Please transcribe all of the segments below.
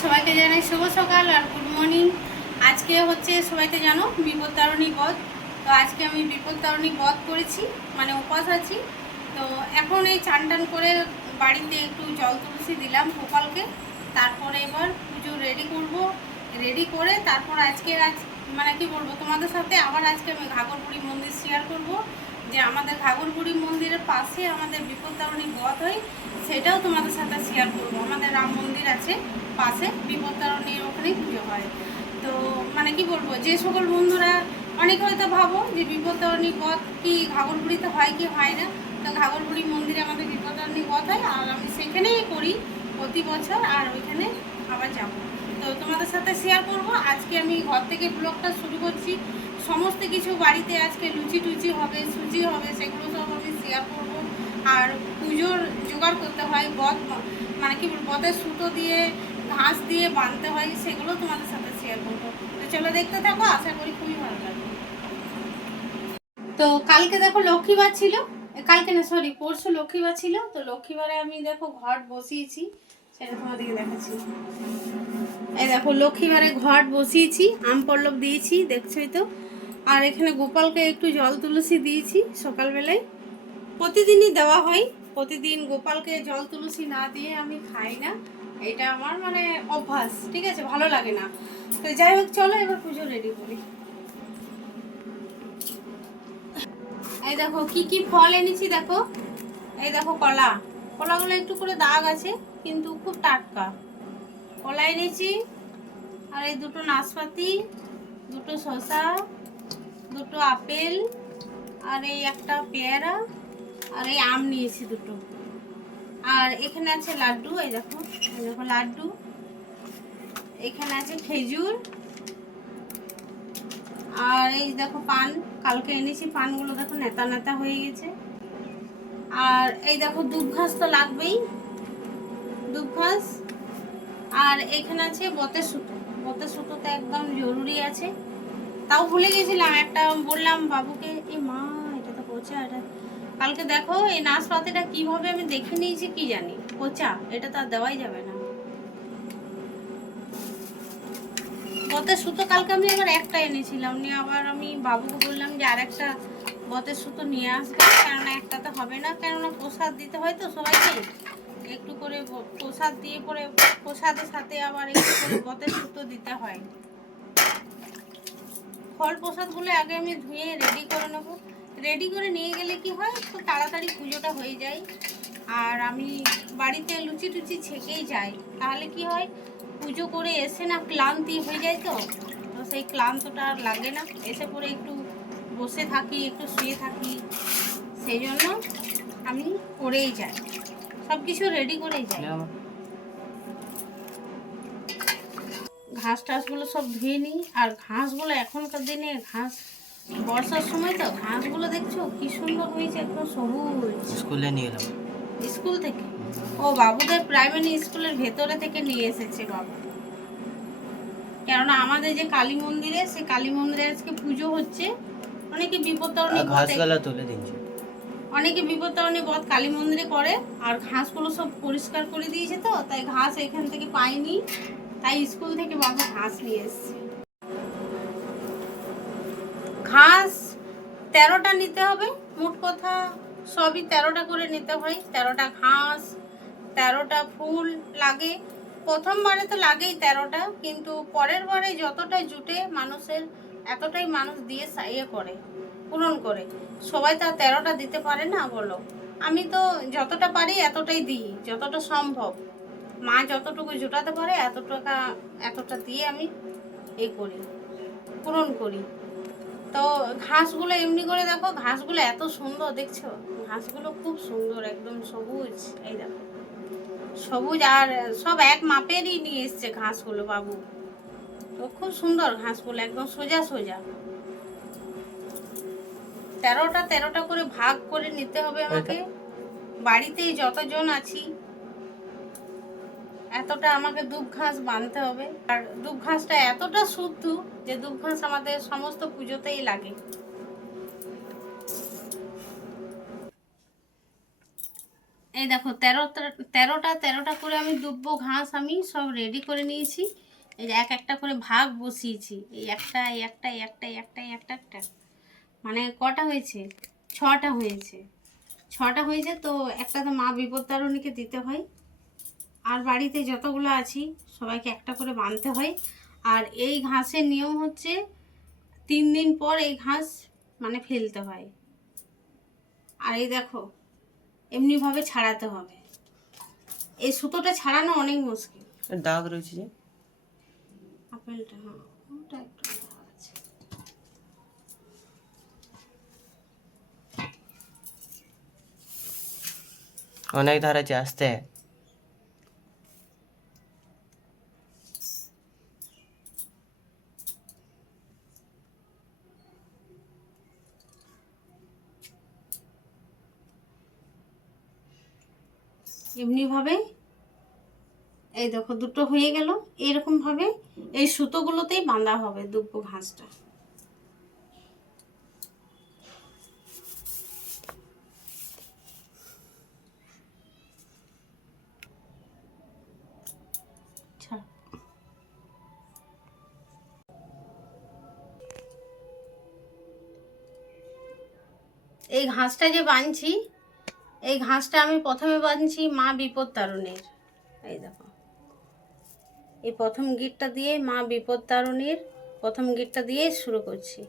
সবাইকে জানাই শুভ সকাল আর গুড মর্নিং। আজকে হচ্ছে সবাই তো জানো বিপত্তারিণী বধ। তো আজকে আমি বিপত্তারিণী বধ করেছি, মানে উপবাস আছি। তো এখন এই চান টান করে বাড়িতে একটু জল তুলসী দিলাম গোপালকে। তারপরে এবার পুজো রেডি করব, রেডি করে তারপর মানে কি বলবো তোমাদের সাথে আবার আজকে আমি ঘাগরবুড়ি মন্দির শেয়ার করব, যে আমাদের ঘাগরবুড়ি মন্দিরের পাশে আমাদের বিপত্তারিণী বধ হয়, সেটাও তোমাদের সাথে শেয়ার করব। আমাদের রাম মন্দির আছে পাশে, বিপত্তারিণীর ওখানেই পুজো হয়। তো মানে কি বলবো, যে সকল বন্ধুরা অনেকে হয়তো ভাবো যে বিপত্তারিণী বধ কি ঘাগরবুড়িতে হয় কি হয় না, তো ঘাগরবুড়ি মন্দিরে আমাদের বিপত্তারিণী বধ হয় আর আমি সেখানেই করি প্রতি বছর, আর ওইখানে আবার যাবো। তো তোমাদের সাথে শেয়ার করব। আজকে আমি ঘর থেকে ব্লগটা শুরু করছি। সমস্ত কিছু বাড়িতে আজকে লুচি টুচি হবে, সুজি হবে, সেগুলো সব আমি শেয়ার করব। আর পুজোর জোগাড় করতে হয়, মানে কি বলবো, বতের সুতো দিয়ে ঘাস দিয়ে বাঁধতে হয়, সেগুলো তোমাদের সাথে শেয়ার করবো। তো চলো দেখতে থাকো, আশা করি খুবই ভালো লাগবে। তো কালকে দেখো লক্ষ্মীবার ছিল, কালকে না সরি পরশু লক্ষ্মীবার ছিল। তো লক্ষ্মীবারে আমি দেখো ঘট বসিয়েছি, সেটা তোমাদেরকে দেখাচ্ছি। এই দেখো লক্ষ্মীবারে ঘট বসিয়েছি, আম পল্লব দিয়েছি, দেখছোই তো। আর এখানে গোপালকে একটু জল তুলসী দিয়েছি সকালবেলায়, প্রতিদিনই দেওয়া হয়। প্রতিদিন গোপালকে জল তুলসী না দিয়ে আমি খাই না, এটা আমার মানে অভ্যাস, ঠিক আছে, ভালো লাগে না। তো যাই হোক, চলো এবার পুজো রেডি করি। এই দেখো কি কি ফল এনেছি দেখো। এই দেখো কলা, কলাগুলো একটু করে দাগ আছে কিন্তু খুব টাটকা। কলা এনেছি, আর এই দুটো নাশপাতি, দুটো শসা, দুটো আপেল, আর এই একটা পেয়ারা, আর এই আম নিয়েছি দুটো। আর এখানে আছে লাড্ডু, এই দেখো, এই দেখো লাড্ডু। এখানে আছে খেজুর, আর এই দেখো পান, কালকে এনেছি পানগুলো দেখো নেতা নেতা হয়ে গেছে। আর এই দেখো দুধ ঘাস তো লাগবেই, দুধ ঘাস। আর এখানে আছে বতের সুতো, বতের সুতো তো একদম জরুরি আছে। তাও ভুলে গেছিলাম একটা, বললাম বাবুকে, এই মা এটা তো পচা, এটা কালকে দেখো এই নাশপাতিটা কিভাবে আমি দেখে নিয়েছি কি জানি, পচা, এটা তো আর দেওয়াই যাবে না। বতের সুতো কালকে আমি আবার একটা এনেছিলাম, নিয়ে আবার আমি বাবুকে বললাম যে আর একটা বতের সুতো নিয়ে আসবে, কেননা একটাতে হবে না, কেননা প্রসাদ দিতে হয় তো সবাইকে, একটু করে প্রসাদ দিয়ে পরে প্রসাদের সাথে আবার একটু করে বতের সুতো দিতে হয়। ফল প্রসাদগুলো আগে আমি ধুয়ে রেডি করে নেব, রেডি করে নিয়ে গেলে কি হয় খুব তাড়াতাড়ি পুজোটা হয়ে যায়। আর আমি বাড়িতে লুচি টুচি ছেঁকেই যাই, তাহলে কি হয় পুজো করে এসে না ক্লান্তি হয়ে যায়, তো সেই ক্লান্তটা আর লাগে না, এসে পরে একটু বসে থাকি, একটু শুয়ে থাকি, সেই জন্য আমি করেই যাই, সব কিছু রেডি করেই যাই। ঘাস টাসগুলো সব ধুয়ে নিই। আর ঘাসগুলো এখনকার দিনে ঘাস, বর্ষার সময় তো ঘাসগুলো দেখছো কি সুন্দর হয়েছে, একদম সবুজ। স্কুলে নিয়ে এলাম, স্কুল থেকে? ও বাবুদের প্রাইমারি স্কুলের ভেতরে থেকে নিয়ে এসেছে বাবু, কেননা আমাদের যে কালী মন্দিরে, সে কালী মন্দিরে আজকে পুজো হচ্ছে। অনেকে বিপত্তারিণী ঘাসগুলো তুলে দিচ্ছি। অনেকে বিপত্তারিণী বধ কালী মন্দিরে করে, আর ঘাসগুলো সব পরিষ্কার করে দিয়েছে, তো তাই ঘাস এখান থেকে পাইনি, তাই স্কুল থেকে বাবু ঘাস নিয়ে এসছে। ঘাস 13টা নিতে হবে, মোট কথা সবই 13টা করে নিতে হয়। 13টা ঘাস, 13টা ফুল লাগে। প্রথমবারে তো লাগেই 13টা, কিন্তু পরের বারে যতটা জুটে মানুষের, এতটাই মানুষ দিয়ে ইয়ে করে, পূরণ করে। সবাই তো 13টা দিতে পারে না বলো। আমি তো যতটা পারি এতটাই দিই, যতটা সম্ভব মা যতটুকু জোটাতে পারে এতটা দিয়ে আমি এ করি, পূরণ করি। তো ঘাসগুলো এমনি করে দেখো, ঘাসগুলো এত সুন্দর দেখছো, ঘাসগুলো খুব সুন্দর, একদম সবুজ, এই দেখো সবুজ, আর সব এক মাপেরই নিয়ে এসছে ঘাসগুলো বাবু। তো খুব সুন্দর ঘাসগুলো, একদম সোজা সোজা। 13টা করে ভাগ করে নিতে হবে আমাকে, বাড়িতেই যতজন আছি এতটা আমাকে দুব ঘাস বাঁধতে হবে। আর দুব ঘাসটা এতটা শুদ্ধ যে দুব ঘাস আমাদের সমস্ত পুজোতেই লাগে। এই দেখো 13টা করে আমি দুব্বো ঘাস আমি সব রেডি করে নিয়েছি। এই যে এক একটা করে ভাগ বসিয়েছি, এই একটা এই একটা এই একটা এই একটা এই একটা একটা, মানে কটা হয়েছে? 6টা হয়েছে। 6টা হয়েছে, তো একটা তো মা বিপত্তারিণীকে দিতে হয়, আর বাড়িতে যতগুলো আছি সবাইকে একটা করে বাঁধতে হয়। আর এই ঘাসের নিয়ম হচ্ছে 3 দিন পর এই ঘাস মানে ফেলতে হয়। আর এই দেখো এমনিভাবে ছাড়াতে হবে। এই সুতোটা ছাড়ানো অনেক মুশকিল। দাগ রয়েছে যে। আপেলটা, হ্যাঁ ওটা একটু দাগ আছে। অনেক ধার আছে, আসতে। এমনিভাবে এই দেখো দুটো হয়ে গেল। এরকম ভাবে এই সুতোগুলোতেই বাঁধা হবে দুব্বো ঘাসটা। ছাড়। এই ঘাসটা যে বাঁধছি, এই ঘাসটা আমি প্রথমে বাঁধছি মা বিপত্তারিণীর। এই দেখো এই প্রথম গিটটা দিয়ে মা বিপত্তারিণীর প্রথম গিটটা দিয়ে শুরু করছি।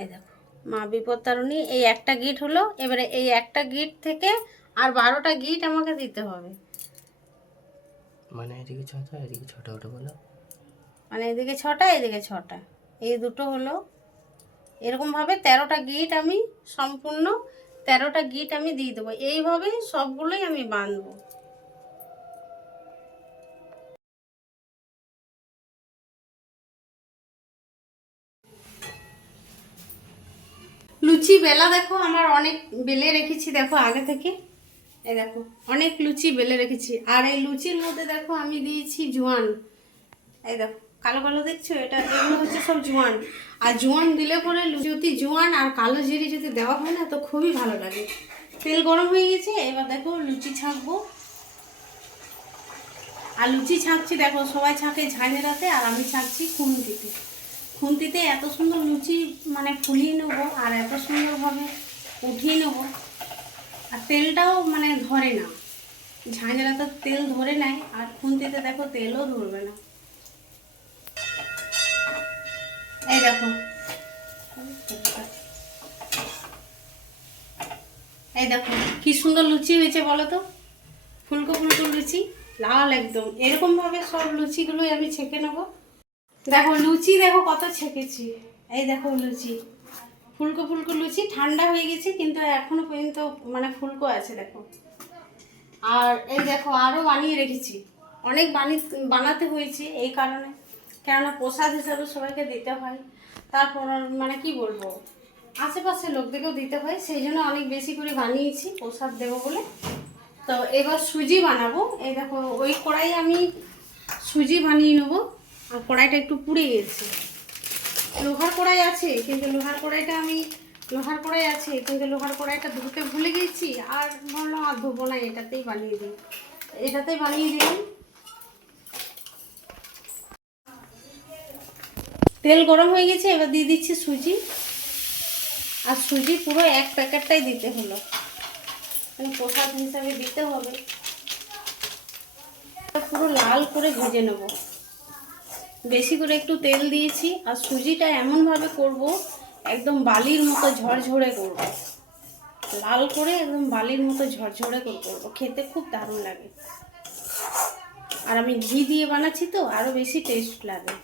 এই দেখো মা বিপত্তারিণী, এই একটা গিট হলো। এবারে এই একটা গিট থেকে আর 12টা গিট আমাকে দিতে হবে। মানে এদিকে 6টা, এদিকে 6টা, ওটা বলো। মানে এদিকে 6টা এদিকে 6টা, এই দুটো হলো। এরকমভাবে 13টা গিট আমি সম্পূর্ণ 13টা গিট আমি দিয়ে দেবো। এইভাবে সবগুলোই আমি বাঁধবো। লুচি বেলা দেখো আমার অনেক বেলে রেখেছি, দেখো আগে থেকে। এই দেখো অনেক লুচি বেলে রেখেছি। আর এই লুচির মধ্যে দেখো আমি দিয়েছি জোয়ান। এই দেখো কালো কালো দেখছো, এটা এগুলো হচ্ছে সব জোয়ান। আর জোয়ান দিলে পরে যদি জোয়ান আর কালো জিরে যদি দেওয়া হয় না তো খুবই ভালো লাগে। তেল গরম হয়ে গেছে, এবার দেখো লুচি ছাঁকবো। আর লুচি ছাঁকছি দেখো, সবাই ছাঁকে ঝাঁঝরাতে, আর আমি ছাঁকছি খুন্তিতে। খুন্তিতে এত সুন্দর লুচি মানে ফুলিয়ে নেবো আর এত সুন্দরভাবে উঠিয়ে নেবো। আর তেলটাও মানে ধরে না, ঝাঁঝরাতে তেল ধরে নেয়, আর খুন্তিতে দেখো তেলও ধরবে না। এই দেখো এই দেখো কি সুন্দর লুচি হয়েছে বলো তো, ফুলকো ফুলকো লুচি, লাল একদম। এরকম ভাবে সব লুচিগুলোই আমি ছেঁকে নেবো। দেখো লুচি দেখো কত ছেঁকেছি। এই দেখো লুচি, ফুলকো ফুলকো লুচি। ঠান্ডা হয়ে গেছে কিন্তু এখনো পর্যন্ত মানে ফুলকো আছে দেখো। আর এই দেখো আরও বানিয়ে রেখেছি, অনেক বানাতে হয়েছে এই কারণে, কেননা প্রসাদ হিসাবে সবাইকে দিতে হয়। তারপর মানে কি বলবো, আশেপাশে লোকদেরকেও দিতে হয়, সেই জন্য অনেক বেশি করে বানিয়েছি প্রসাদ দেবো বলে। তো এবার সুজি বানাবো। এই দেখো ওই কড়াই আমি সুজি বানিয়ে নেবো। আর কড়াইটা একটু পুড়ে গেছে, লোহার কড়াই আছে কিন্তু লোহার কড়াইটা ধুতে ভুলে গেছি। আর ভাবলাম আর ধোবো না, এটাতেই বানিয়ে দিই। এটাতেই বানিয়ে দিলাম। তেল গরম হয়ে গেছে, এবার দিয়ে দিচ্ছি সুজি। আর সুজি পুরো 1 প্যাকেটটাই দিতে হলো, প্রসাদ হিসাবে দিতে হবে। পুরো লাল করে ভেজে নেব, বেশি করে একটু তেল দিয়েছি। আর সুজিটা এমনভাবে করব একদম বালির মতো ঝরঝরে করব, লাল করে একদম বালির মতো ঝরঝরে করব, খেতে খুব দারুণ লাগে। আর আমি ঘি দিয়ে বানাচ্ছি তো আরও বেশি টেস্ট লাগে।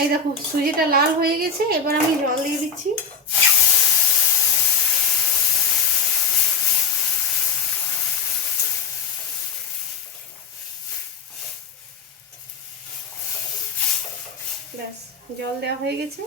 এই দেখো সুজিটা লাল হয়ে গেছে, এবার আমি জল দিয়ে দিচ্ছি। ব্যাস জল দেওয়া হয়ে গেছে।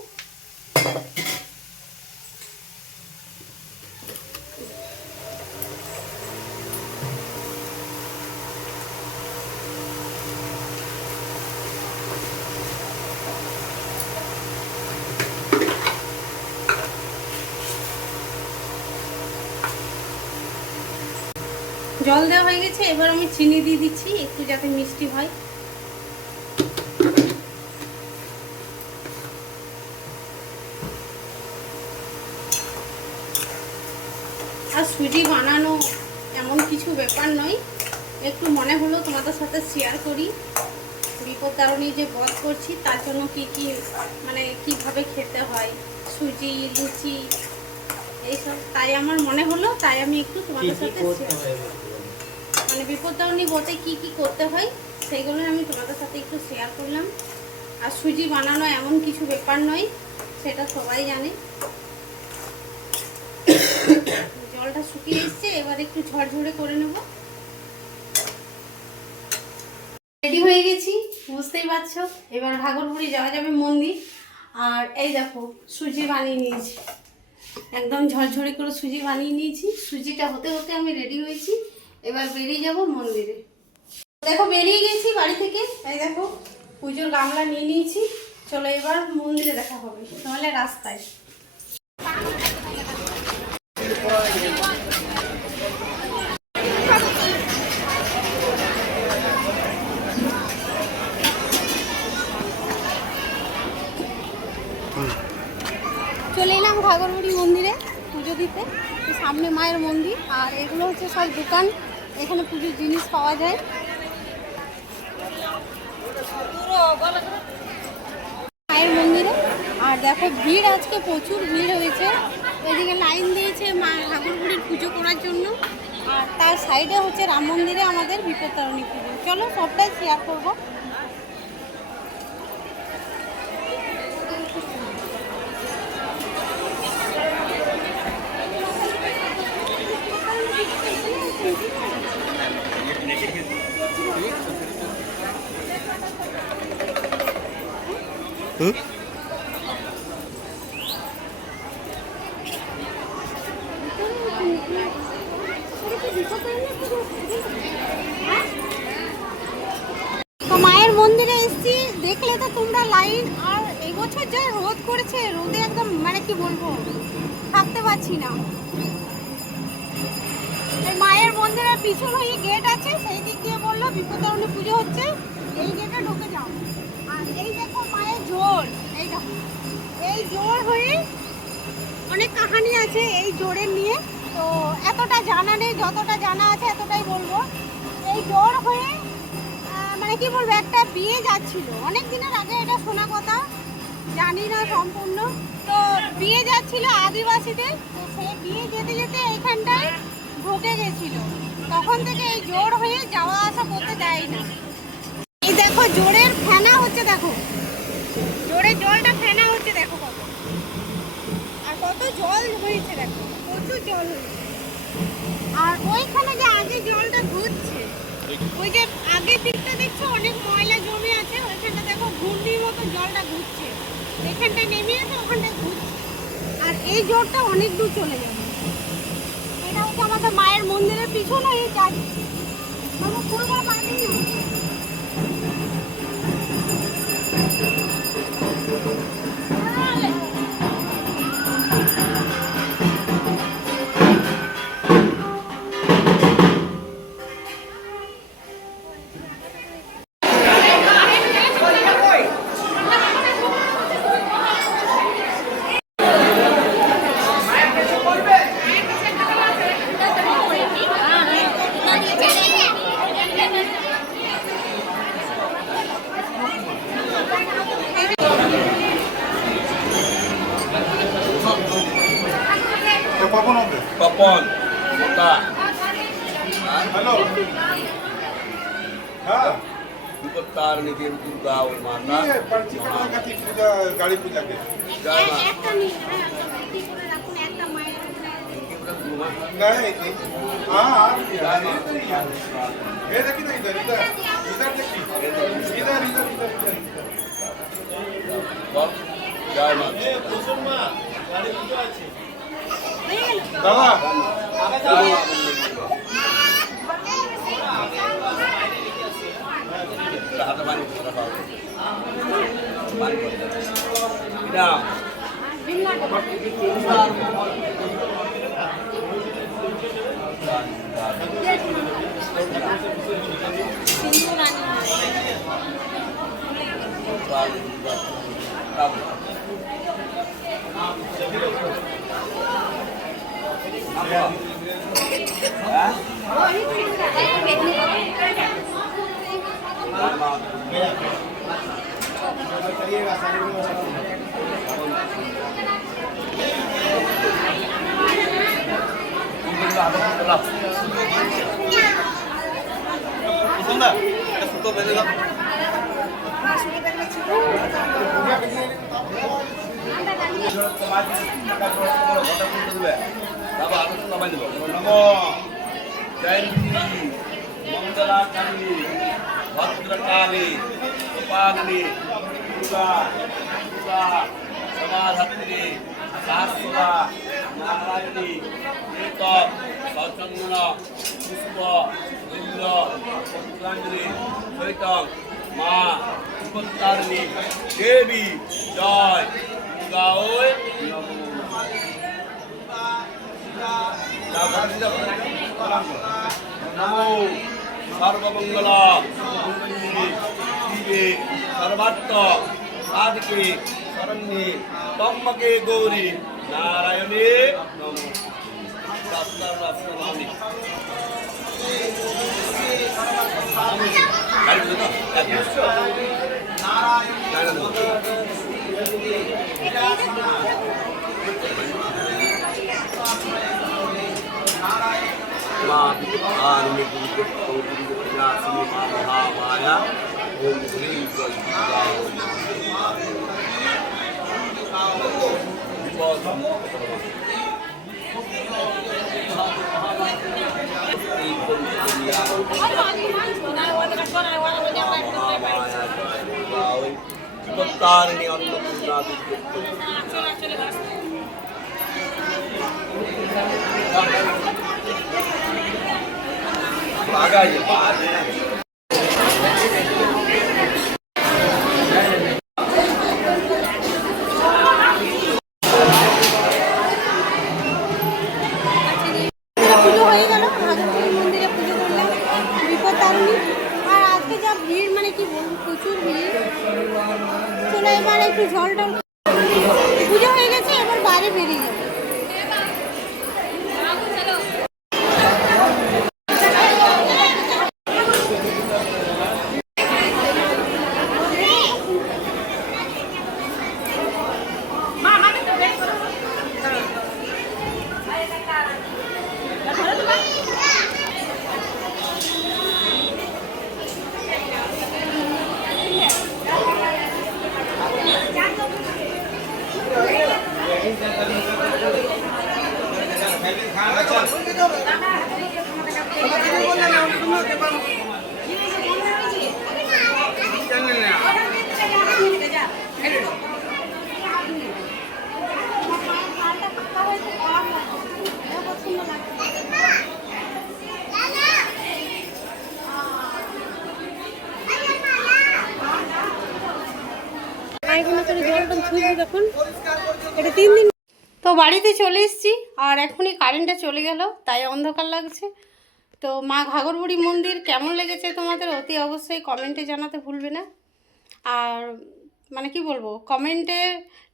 জল দেওয়া হয়ে গেছে, এবার আমি চিনি দিয়ে দিচ্ছি একটু যাতে মিষ্টি হয়। আর সুজি বানানো এমন কিছু ব্যাপার নয়, একটু মনে হলো তোমাদের সাথে শেয়ার করি। বিপত্তারিণী যে ব্রত করছি তার জন্য কি কি মানে কিভাবে খেতে হয়, সুজি লুচি এইসব, তাই আমার মনে হলো, তাই আমি একটু তোমাদের সাথে মানে বিপত্তারিণী ব্রতে কি কি করতে হয় সেইগুলো আমি তোমাদের সাথে একটু শেয়ার করলাম। আর সুজি বানানো এমন কিছু ব্যাপার নয়, সেটা সবাই জানে। জলটা শুকিয়ে এসছে, এবার একটু ঝরঝরে করে নেব। রেডি হয়ে গেছি, বুঝতেই পারছো। এবার ঘাগরবুড়ি যাওয়া যাবে মন্দির। আর এই দেখো সুজি বানিয়ে নিয়েছি, একদম ঝরঝরে করে সুজি বানিয়ে নিয়েছি। সুজিটা হতে হতে আমি রেডি হয়েছি, এবার বেরিয়ে যাব মন্দিরে। দেখো বেরিয়ে গেছি বাড়ি থেকে, এই দেখো পুজোর গামলা নিয়ে নিয়েছি। চলো এবার মন্দিরে দেখা হবে, তাহলে রাস্তায়। চলে এলাম ঘাগরবুড়ি মন্দিরে পুজো দিতে। সামনে মায়ের মন্দির, আর এগুলো হচ্ছে সব দোকান, এখানে পুজোর জিনিস পাওয়া যায়। মায়ের মন্দিরে আর দেখো ভিড়, আজকে প্রচুর ভিড় হয়েছে। এদিকে লাইন দিয়েছে মা ঘাগরবুড়ির পুজো করার জন্য, আর তার সাইডে হচ্ছে রাম মন্দিরে আমাদের বিপত্তারিণী পুজো। চলো সবটাই শেয়ার করবো। তো মায়ের মন্দিরে এসেছি, দেখলে তো তোমরা লাইন। আর এবছর যা রোদ করেছে, রোদে একদম মানে কি বলবো, থাকতে পারছি না। মায়ের মন্দিরের পিছন হয়ে গেট আছে, সেই দিক দিয়ে বললো বিপত্তারিণী পুজো হচ্ছে, এই গেটে ঢুকে যাও। আর এই দেখো মায়ের জোর, এই দেখো এই জোর হয়ে অনেক কাহিনী আছে এই জোরের নিয়ে, তো এতটা জানা নেই, যতটা জানা আছে এতটাই বলবো। এই জোর হয়ে মানে কি বলবো, একটা বিয়ে যাচ্ছিল অনেক দিনের আগে, এটা শোনা কথা, জানি না সম্পূর্ণ। তো বিয়ে যাচ্ছিল আদিবাসীদের, তো সেই বিয়ে যেতে যেতে এইখানটায় ঢুকে গেছিল, তখন থেকে এই জোর হয়ে যাওয়া আসা করতে দেয় না। এই দেখো জোরের ফেনা হচ্ছে, দেখো জোরের জলটা ফেনা হচ্ছে, দেখো কত, আর কত জল হয়েছে, দেখো প্রচুর জল হয়েছে। আর ওইখানে যে আগে জলটা ঘুরছে, ওই যে আগের দিকটা দেখছো অনেক ময়লা জমে আছে, ওইখানটা দেখো ঘূর্ণির মতো জলটা ঘুরছে, এখানটা নেমে আছে ওখানটা ঘুরছে। আর এই জলটা অনেক দূর চলে যাবে। এটা হচ্ছে আমাদের মায়ের মন্দিরের পিছনে এই যাচ্ছে, আমরা পুরোটা পানি না। Popon, Kota. हेलो हाँ विपत्तार निधि दुर्गा और माता ये पर्ची कटा थी पूजा गाड़ी पूजा के जय मां। একটা নিয়ে একদম রেডি করে রাখুন, একটা মায়ের नहीं हाँ हाँ ये देखी ना इधर इधर इधर देखी इधर इधर इधर इधर जय मां। दादा जय मां। हाथ पानी रखा पानी इधर সিন্দুর আনি मंगलाकाली भद्रकाली उपागनी दुर्गा दुर्गा समाधात्री शास्त्रा नारायणी एक सचंदन पुष्प लिंग पुष्पांजलि सहित माँ उपतारिणी देवी जय गाओय नमो सर्वमंगला शिवे सर्वार्थ साधके शरण्ये त्र्यंबके गौरी नारायणे नमो माँ विद्यानि गुरुनासिनी माँ महामाया ओम ह्रीं विपत्तारिणी अन्नपूर्णा आगा পুজো হয়ে গেল ভাগবতী মন্দিরে পুজো করলাম বিপত্তারিণী আর আজকে যা ভিড় মানে কি বলবো প্রচুর ভিড় চলো এবার একটু জল টল পুজো হয়ে গেছে এবার বাইরে বেরিয়ে যাবো দেখুন এটা 3 দিন তো বাড়িতে চলে এসেছি আর এখনই কারেন্টটা চলে গেল তাই অন্ধকার লাগছে তো মা ঘাগরবুড়ি মন্দির কেমন লেগেছে তোমাদের অতি অবশ্যই কমেন্টে জানাতে ভুলবে না আর মানে কি বলবো কমেন্টে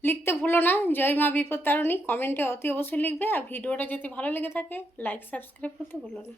লিখতে ভুলো না জয় মা বিপত্তারিণী কমেন্টে অতি অবশ্যই লিখবে আর ভিডিওটা যদি ভালো লেগে থাকে লাইক সাবস্ক্রাইব করতে ভুলো না।